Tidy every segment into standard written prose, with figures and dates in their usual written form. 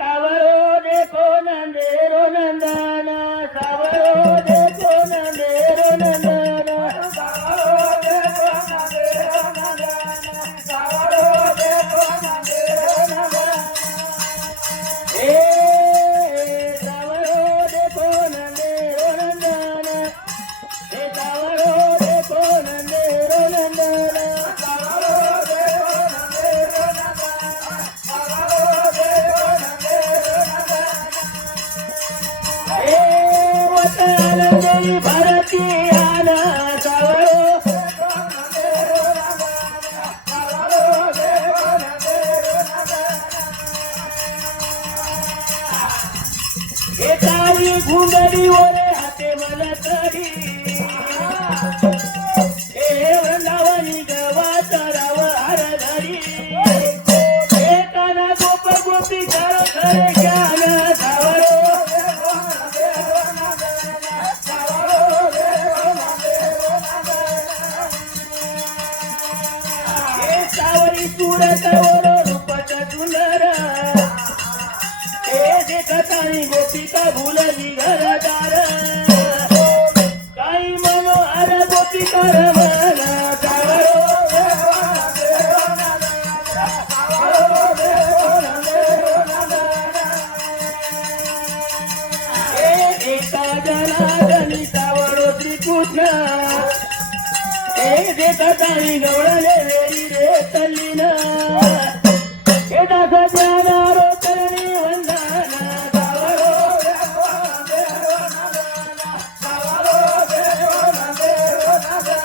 सावरो देखो नंदेरो नंदना सावरो देखो नंदेरो नंदना सावरो देखो नंदेरो नंदना सावरो देखो नंदेरो नंदना ए सावरो देखो नंदेरो नंदना ए सावरो देखो नंदेरो नंदना सावरो देखो नंदेरो नंदना सावरो देखो नंदेरो नंदना ए वतन जय भारती आना सावरो देखो नंदेरो नंदना सावरो देखो नंदेरो नंदना ए तारी घुंगडी ओरे हाते मला तरी ए वृंदावनी गवाचा राव हर धरी ए काना गोप गोपी कर खरे ज्ञान सावरो देखो नंदेरो नंदना सावरो देखो नंदेरो नंदना ए सावरी सूरत ओरो रूपच सुंदर ए देखतानी गोपिका भुलली घरदार काही मनोहर गोपिका रमना सावरो देखो नंदेरो नंदना सावरो देखो नंदेरो नंदना ए एका जनार्दनी सावरो श्रीकृष्ण ए देखतानी गवळले वेळी रे तल्लीन ए दास ज्ञानारो करणी वंदना सावरो देखो नंदेरो नंदना सावरो देखो नंदेरो नंदना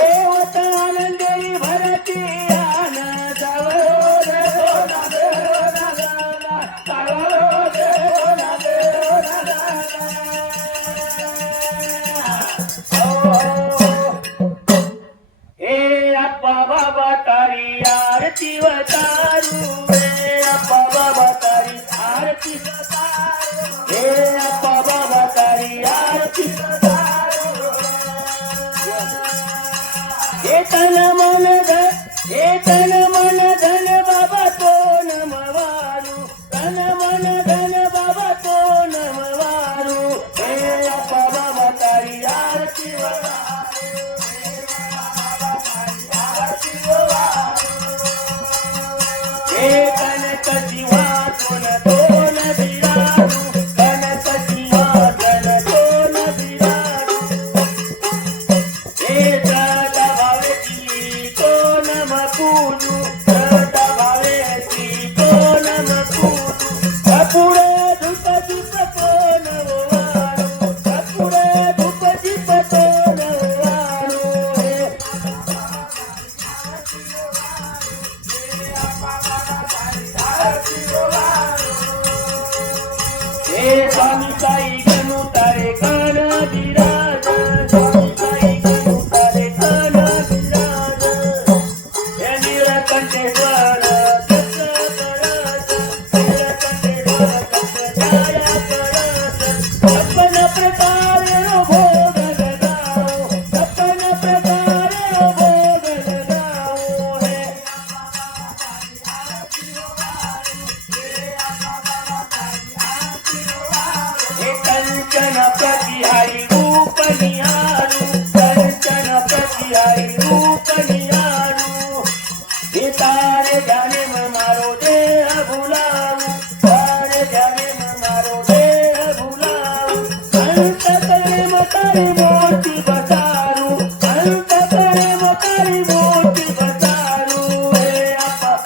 ए वतनानंदेरी भरती आना सावरो देखो नंदेरो नंदना सावरो देखो नंदेरो नंदना ए अप्पा बाबा तारी आरती वतारू ए अप्पा बाबा तारी आरती वतारू ए अप्पा बाबा तारी आरती वतारू ए तन मन धन बाबा तो नमवारू तन मन धन बाबा तो नमवारू ए अप्पा बाबा तारी आरती वतारू ए कनक जीवा तोन तोन बिरारू कनक जीवा तन तोन बिरारू ए दादा भावेची तो नम पूजू दादा भावेची तो नम पूजू कपुरे धूप दीप तो नवारू कपुरे धूप दीप तो नवारू ए स्वामी साई गणू तारे कान विराज स्वामी साई गणू तारे कान विराज हे नीलकंठेश्वर दत्त परस नीलकंठेश्वर दत्त छाया परस छप्पन प्रकारे भोग लगाओ छप्पन प्रकारे भोग लगाओ हे कंचन प्रतिहारी रूप निहारू कंचन प्रतिहारी रूप निहारू हे तारे जाने में मारो देह भुलाऊ तारे जाने में मारो देह भुलाऊ अंत करे मतारी मोती बसारू अंत करे मतारी मोती बसारू हे अप्पा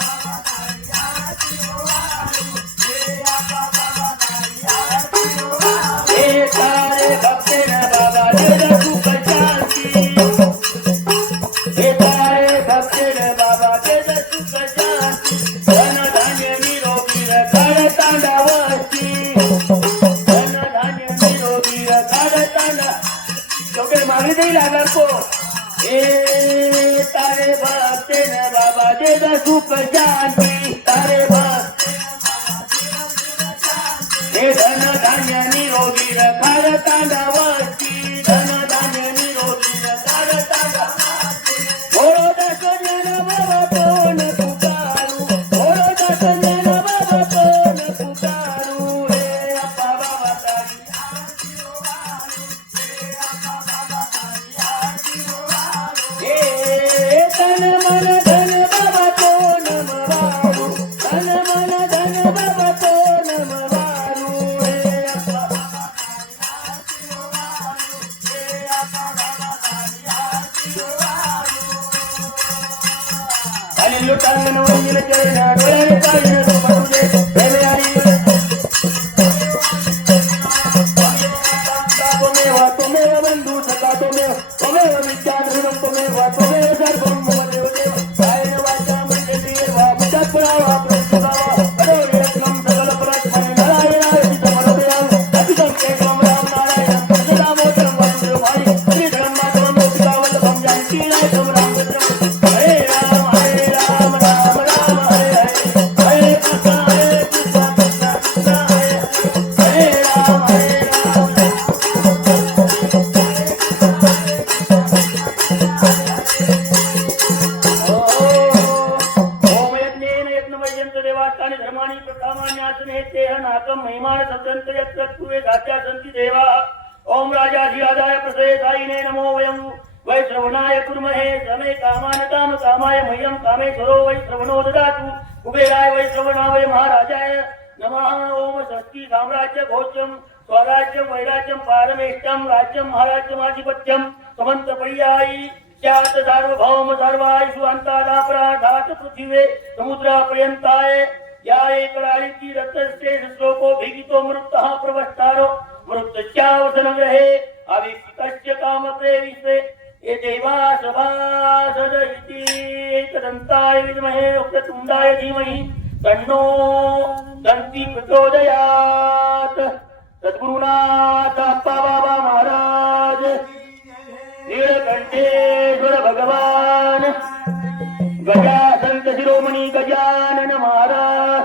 हे तारे भक्ते न बाबा दे सुख शांती हे तारे भक्ते न बाबा दे सुख शांती धन धान्य निरोगी रखाड तांडावरती धन धान्य निरोगी रखाड तांडा लोके मागे देईल आगर को हे तारे भक्ते न बाबा दे सुख शांती तारे भक्ते हे धन धान्य निरोगी रखाड तांडावरती धन धान्य निरोगी रखाड तांडा बोलो दस जन आणि लुटांगण वंदिल चरण डोळ्याने पाहिलं तुझे प्रेमे आणि त्वमेव बंधू सखा त्वमेव विद्याधृढं त्वमेव सर्वं मम देवदेव कायेन वाचा मनेन्द्रियैर्वा वा मुखात् पुरावा प्रस्तुतावा अडोरत्नं सकल परस्मै नारायणाय समर्पयामि अतिकं केवलं राम नारायणं सदामोदरं वासुदेवाय श्रीधरं माधवं लोकितावल्लभं जानकीनाथं रामभद्रं हरे राम राम राम हरे हरे हरे कृष्ण कृष्ण कृष्ण हरे राम देवास्थाने धर्माणी प्रकामान्यासने तेह नाकम महिमान सत्रंत यत्तुवे धात्या संति देवा ओम राजाधिराजाय प्रसेदायिने नमो वयं वै श्रवणाय कुर्महे समे कामान काम कामाय मह्यं कामेश्वरो वै श्रवणो ददातु कुबेराय वै श्रवणाय महाराजाय नमः ओम षष्ठी साम्राज्य घोषं स्वराज्यं वैराज्यं पारमेष्टं राज्यं महाराज्यमाधिपत्यं समन्तपर्यायी स्यात् सार्वभौम सर्वायुषु अंतादापराधात् पृथिवे समुद्रापर्यन्ताय या एकराळीति रत्नस्ते श्लोको भिगितो मृत्तः प्रवस्तारो मृत्युश्चावसनग्रहे अविक्तस्य कामप्रेविष्टे ये देवा सभासद इति एकदन्ताय विद्महे वक्रतुण्डाय धीमहि तन्नो दन्ति प्रचोदयात्। सद्गुरुनाथ अप्पा बाबा महाराज नीलकंठेश्वर भगवान गजा संत शिरोमणी गजानन महाराज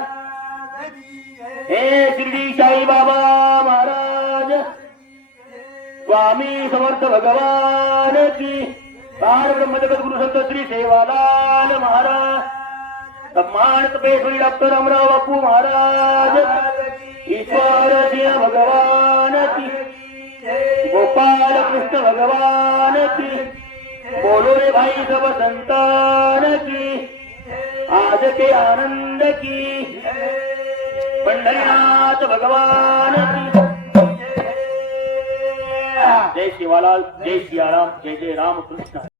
हे शिर्डी साई बाबा महाराज स्वामी समर्थ भगवान की पार ब्रह्म जगत गुरु संत श्री सेवालाल महाराज सम्मान तपेश्वरी डॉक्टर अमराव बापू महाराज ईश्वर सिंह भगवान की गोपाल कृष्ण भगवान की बोलो रे भाई सब संतान की आज के आनंद की पंढरीनाथ भगवान की जय शिवालाल जय सियाराम जय जय राम कृष्ण।